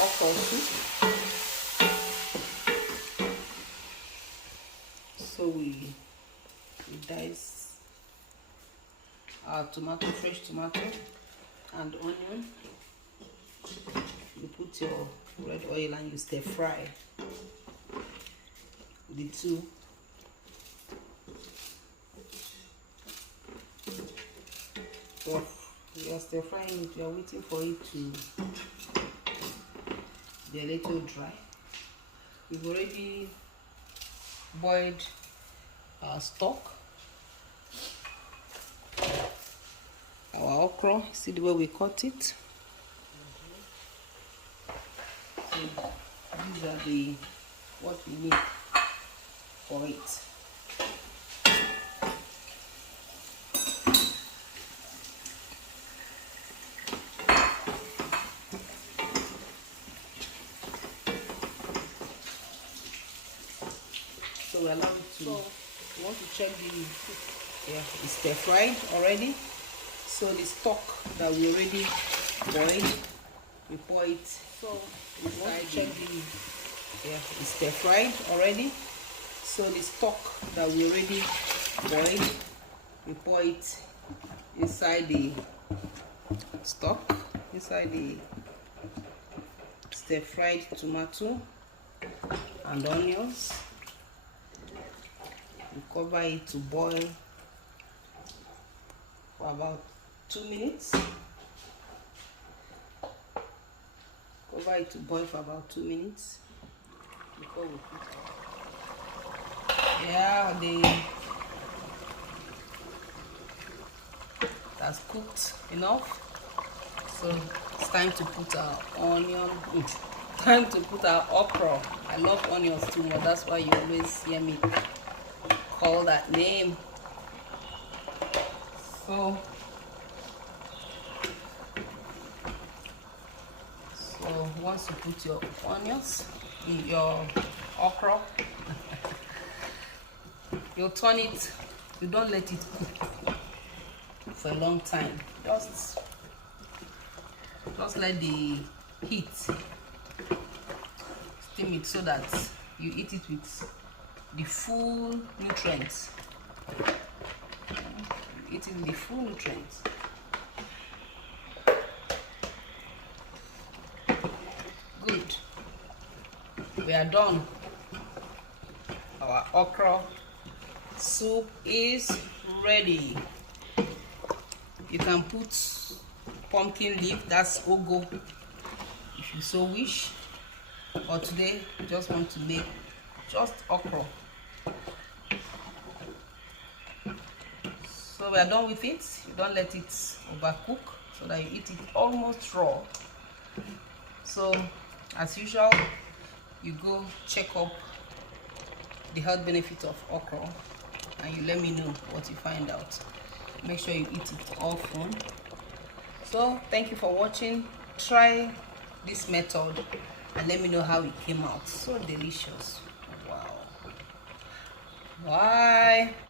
okra soup. So we dice our tomato, fresh tomato and onion. You put your red oil and you stir fry the two. So you are stir frying it, you are waiting for it to be a little dry. We've already boiled our stock, our okra. See the way we cut it. So these are the what we need for it. So we allow it to. We want to check the it's stir fried already. So the stock that we already boiled, we pour it. So we want to check it's stir fried already. So the stock that we already boiled, we pour it inside the stock, inside the stir fried tomato and onions. We cover it to boil for about 2 minutes. Cover it to boil for about 2 minutes before we put that's cooked enough. So it's time to put our onion. Time to put our okra. I love onions too much. That's why you always hear me call that name. So once you put your onions, your okra, you turn it. You don't let it cook for a long time. Just let the heat steam it so that you eat it with the full nutrients. Eating the full nutrients. Good. We are done. Our okra soup is ready. You can put pumpkin leaf, that's ogo, if you so wish. But today, we just want to make just okra. So we are done with it. You don't let it overcook so that you eat it almost raw. So as usual, you go check up the health benefits of okra and you let me know what you find out. Make sure you eat it often. So thank you for watching. Try this method and let me know how it came out. So delicious. Wow. Bye.